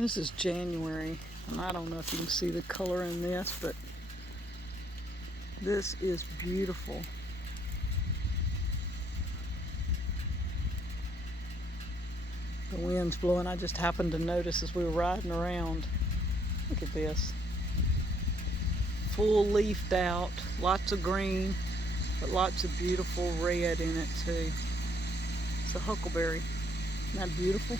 This is January, and I don't know if you can see the color in this, but this is beautiful. The wind's blowing. I just happened to notice as we were riding around. Look at this. Full leafed out, lots of green, but lots of beautiful red in it too. It's a huckleberry. Isn't that beautiful?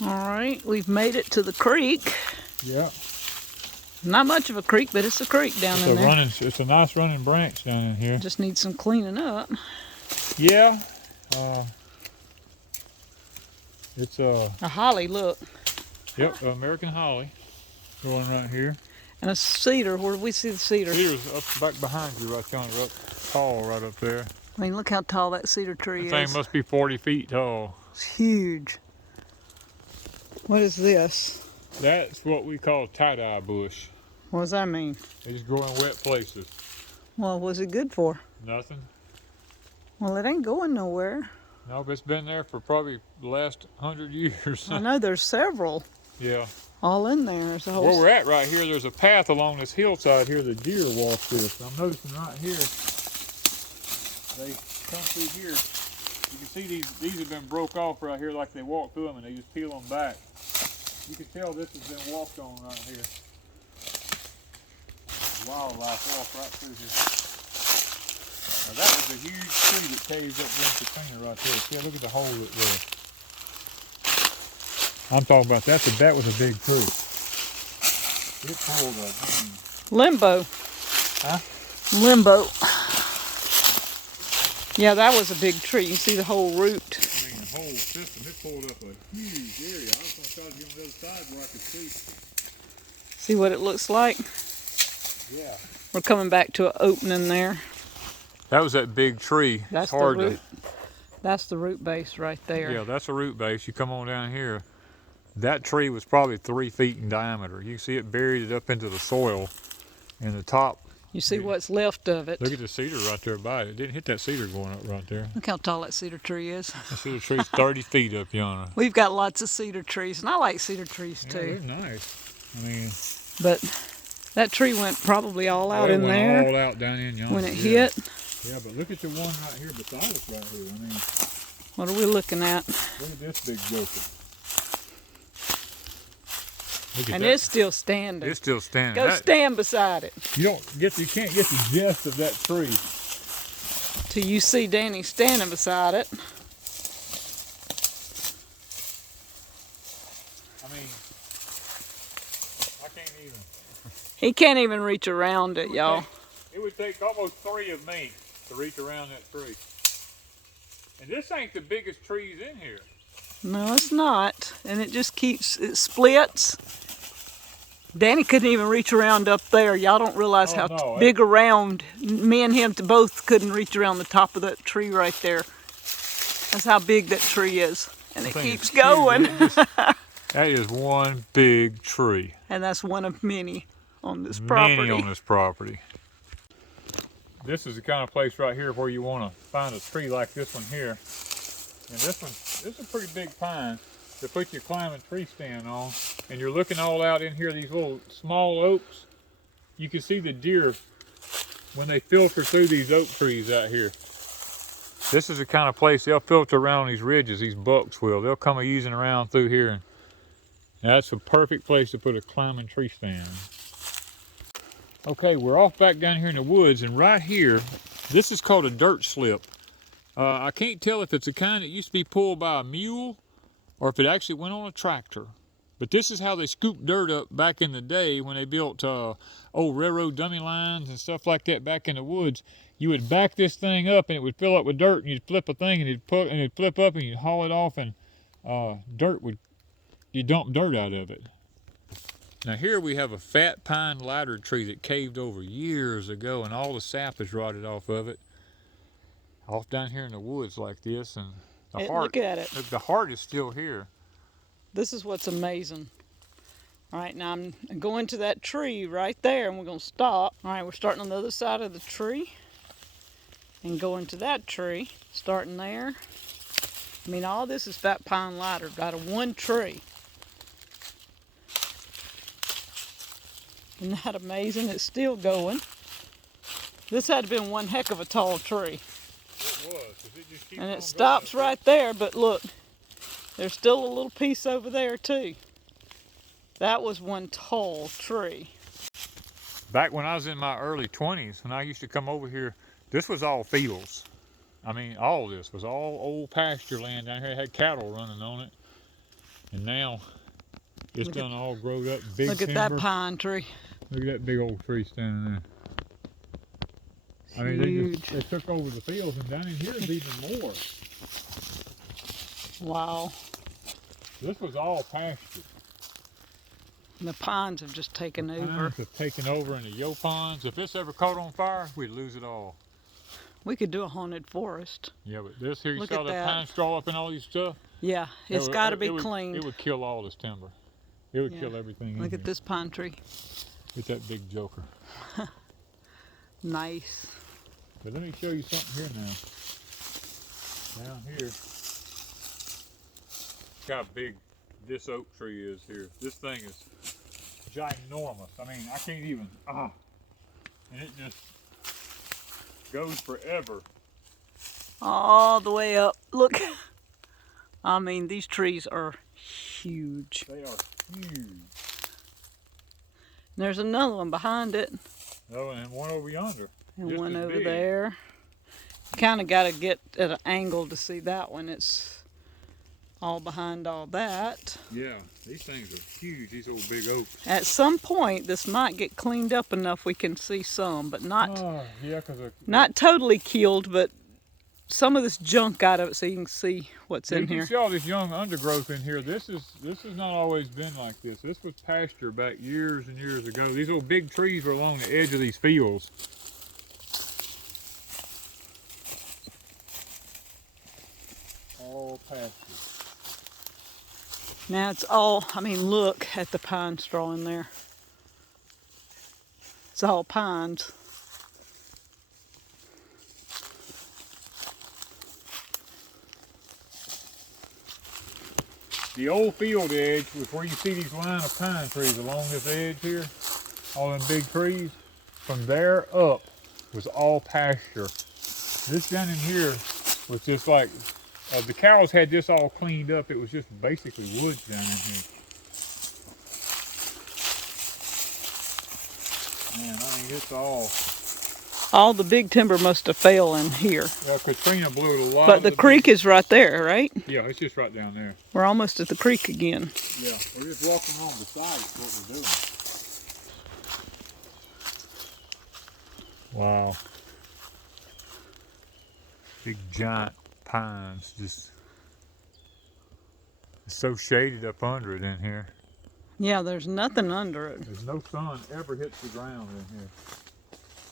All right, we've made it to the creek. Yeah. Not much of a creek, but it's a creek down in there. It's a nice running branch down in here. Just needs some cleaning up. Yeah. It's a holly, look. Yep, American holly growing right here. And a cedar. Where do we see the cedar? Cedar's up back behind you, right yonder, up tall, right up there. I mean, look how tall that cedar tree is. That thing must be 40 feet tall. It's huge. What is this? That's what we call tie-dye bush. What does that mean? They just grow in wet places. Well, what's it good for? Nothing. Well, it ain't going nowhere. No, but it's been there for probably the last 100 years. I know there's several. Yeah. All in there. There's a whole... Where we're at right here, there's a path along this hillside here the deer walk through. So I'm noticing right here, they come through here. You can see these have been broke off right here like they walk through them and they just peel them back. You can tell this has been walked on right here. Wildlife walk right through here. Now that was a huge tree that caves up against the cleaner right there. See, look at the hole right there. I'm talking about that was a big tree. It pulled a limbo. Huh? Limbo. Yeah, that was a big tree. You see the whole root. I mean, the whole system. It pulled up a huge area. I was going to try to get on the other side where I could see. See what it looks like? Yeah. We're coming back to an opening there. That was that big tree. That's the root. That's the root base right there. Yeah, that's a root base. You come on down here. That tree was probably 3 feet in diameter. You can see it buried it up into the soil in the top. You see what's left of it. Look at the cedar right there by it. It didn't hit that cedar going up right there. Look how tall that cedar tree is. That cedar tree's 30 feet up yonder. We've got lots of cedar trees, and I like cedar trees too. Yeah, they're nice. I mean, but that tree went probably all out in there. All out down in yonder. When it hit. Yeah, but look at the one right here beside us right here. I mean, what are we looking at? Look at this big joker. And it's still standing. It's still standing. Go stand beside it. You can't get the gist of that tree till you see Danny standing beside it. I mean, I can't even. He can't even reach around it, y'all. It would take almost 3 of me to reach around that tree. And this ain't the biggest trees in here. No, it's not. And it just it splits. Danny couldn't even reach around up there. Y'all don't realize how big around. Me and him both couldn't reach around the top of that tree right there. That's how big that tree is. And it keeps going. That is one big tree. And that's one of many on this property. Many on this property. This is the kind of place right here where you want to find a tree like this one here. And this is a pretty big pine to put your climbing tree stand on. And you're looking all out in here, these little small oaks. You can see the deer when they filter through these oak trees out here. This is the kind of place they'll filter around these ridges, these bucks will. They'll come easing around through here. And that's a perfect place to put a climbing tree stand. Okay, we're off back down here in the woods, and right here, this is called a dirt slip. I can't tell if it's the kind that used to be pulled by a mule or if it actually went on a tractor. But this is how they scooped dirt up back in the day when they built old railroad dummy lines and stuff like that back in the woods. You would back this thing up and it would fill up with dirt, and you'd flip a thing and it'd flip up and you'd haul it off, and you dump dirt out of it. Now here we have a fat pine ladder tree that caved over years ago, and all the sap is rotted off of it. Off down here in the woods like this, and the heart. Look at it. The heart is still here. This is what's amazing. All right, now I'm going to that tree right there, and we're going to stop. All right, we're starting on the other side of the tree and going to that tree, starting there. I mean, all this is fat pine lighter out of one tree. Isn't that amazing? It's still going. This had to have been one heck of a tall tree. It was, 'cause it just keeps and on it stops going. right there, but look, there's still a little piece over there too. That was one tall tree. Back when I was in my early 20s, when I used to come over here, this was all fields. I mean, all this was all old pasture land down here. It had cattle running on it. And now it's done all growed up, big Look at timber. that pine tree. Look at that big old tree standing there. I mean, they took over the fields, and down in here is even more. Wow. This was all pasture. And the pines have just taken over. Pines have taken over, and the yopons. If this ever caught on fire, we'd lose it all. We could do a haunted forest. Yeah, but this here, you Look saw at that that pine straw up and all these stuff? Yeah, it's got to be cleaned. It would kill all this timber. It would kill everything. Look at this pine tree. It's that big joker. Nice. But let me show you something here now. Down here, look how big this oak tree is here. This thing is ginormous. I mean, I can't even, and it just goes forever. All the way up. Look. I mean, these trees are huge. They are huge. There's another one behind it. Oh, and one over yonder. And Just one as over big. there. Kind of got to get at an angle to see that one. It's all behind all that. Yeah, these things are huge, these old big oaks. At some point, this might get cleaned up enough we can see some, but not Yeah, not totally killed, but some of this junk out of it so you can see what's in you here. can see all this young undergrowth in here. This has not always been like this. This was pasture back years and years ago. These old big trees were along the edge of these fields. All pasture. Now it's all, I mean, look at the pine straw in there. It's all pines. The old field edge was where you see these line of pine trees along this edge here, all them big trees. From there up was all pasture. This down in here was just like, the cows had this all cleaned up. It was just basically woods down in here. Man, I mean, it's all the big timber must have fell in here. Yeah, Katrina blew a lot. But the creek is right there, right? Yeah, it's just right down there. We're almost at the creek again. Yeah, we're just walking along beside it, what we're doing. Wow. Big giant pines, just it's so shaded up under it in here. Yeah, there's nothing under it. There's no sun ever hits the ground in here.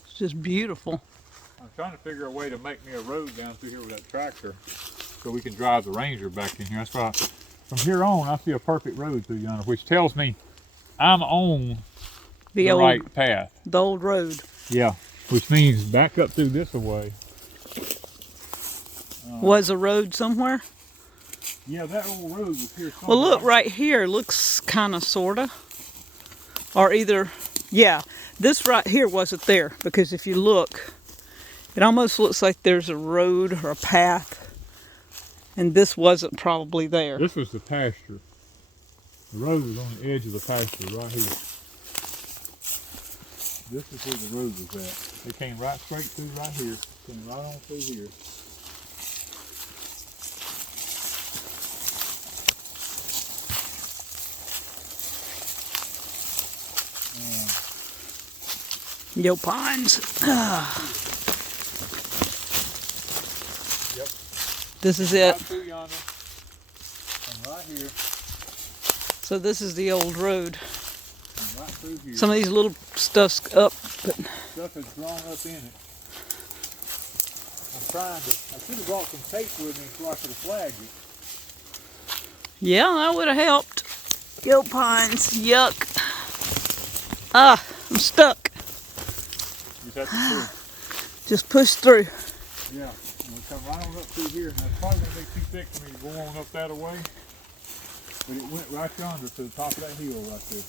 It's just beautiful. I'm trying to figure a way to make me a road down through here with that tractor so we can drive the Ranger back in here. That's why from here on I see a perfect road through yonder, which tells me I'm on the right path. The old road. Yeah, which means back up through this away. Was a road somewhere? Yeah, that old road was here somewhere. Well, look right here. Looks kind of, sort of. Or either, yeah, this right here wasn't there. Because if you look, it almost looks like there's a road or a path. And this wasn't probably there. This was the pasture. The road was on the edge of the pasture right here. This is where the road was at. They came right straight through right here. Came right on through here. Yo pines. Yep. This is it. Right through yonder. And right here. So this is the old road. And right through here. Some of these little stuff's up, but Stuff is drawn up in it. I'm trying to, I should have brought some tape with me so I could have flagged it. yeah, that would have helped. Yo pines, yuck. Ah, I'm stuck. Just have to Just push through. Yeah, we'll come right on up through here, and that's probably going to be too thick for me to go on up that away. But it went right yonder to the top of that hill right there.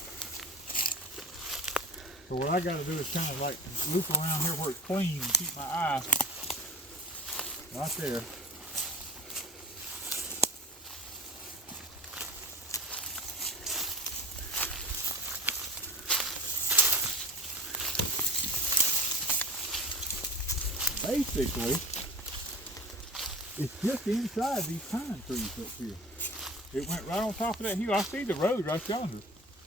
So what I got to do is kind of like loop around here where it's clean and keep my eye right there. Basically, it's just inside these pine trees up here. It went right on top of that hill. I see the road right yonder.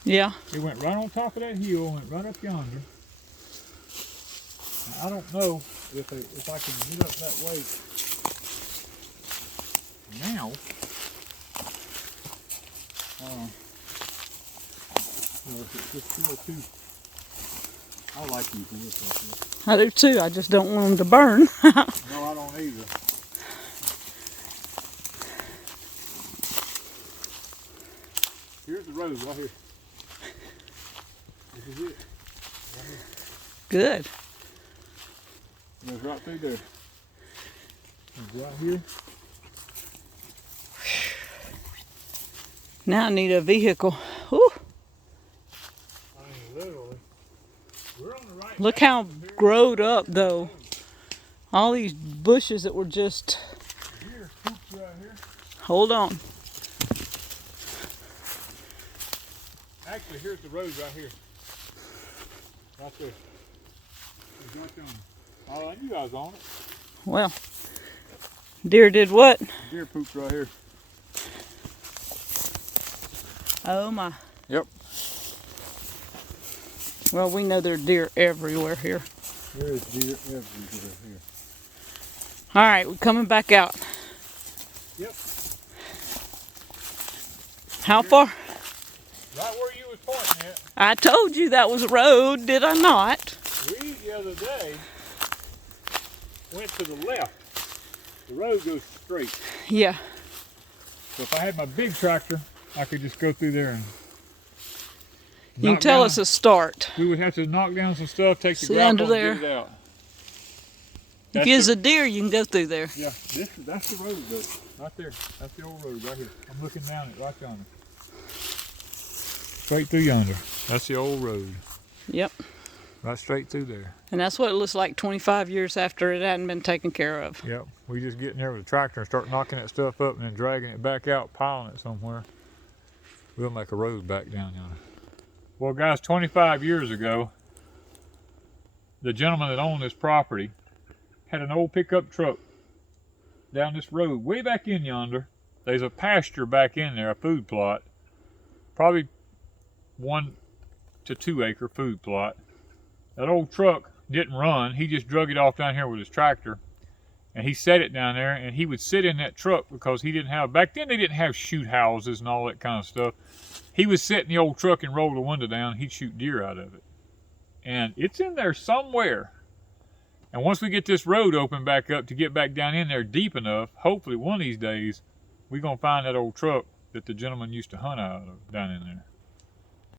Yeah. It went right on top of that hill, went right up yonder. Now, I don't know if I can get up that way now. If it's just still too. I like these woods like this. I do too. I just don't want them to burn. No, I don't either. Here's the road right here. This is it. Right here. Good. It goes right through there. It's right here. Now I need a vehicle. Whew. I mean, literally. We're on the right. Look how growed up though. All these bushes that were just. Here's poops right here. Hold on. Actually, here's the road right here. Right there. It's right on. Oh, I knew I was on it. Well, deer did what? Deer pooped right here. Oh my. Yep. Well, we know there are deer everywhere here. There is deer everywhere here. All right, we're coming back out. Yep. How far? Right where you was pointing at. I told you that was a road, did I not? We, the other day, went to the left. The road goes straight. Yeah. So if I had my big tractor, I could just go through there and You can tell us a start. We would have to knock down some stuff, take the See grapple under and there? get it out. If there's a deer, you can go through there. Yeah, that's the road though. Right there. That's the old road right here. I'm looking down it right yonder. Straight through yonder. That's the old road. Yep. Right straight through there. And that's what it looks like 25 years after it hadn't been taken care of. Yep. We just get in there with a tractor and start knocking that stuff up and then dragging it back out, piling it somewhere. We'll make a road back down yonder. Well, guys, 25 years ago, the gentleman that owned this property had an old pickup truck down this road, way back in yonder. There's a pasture back in there, a food plot, probably 1 to 2 acre food plot. That old truck didn't run. He just drug it off down here with his tractor, and he set it down there, and he would sit in that truck because he didn't have, back then they didn't have shoot houses and all that kind of stuff. He would sit in the old truck and roll the window down. He'd shoot deer out of it. And it's in there somewhere. And once we get this road open back up to get back down in there deep enough, hopefully one of these days, we're going to find that old truck that the gentleman used to hunt out of down in there.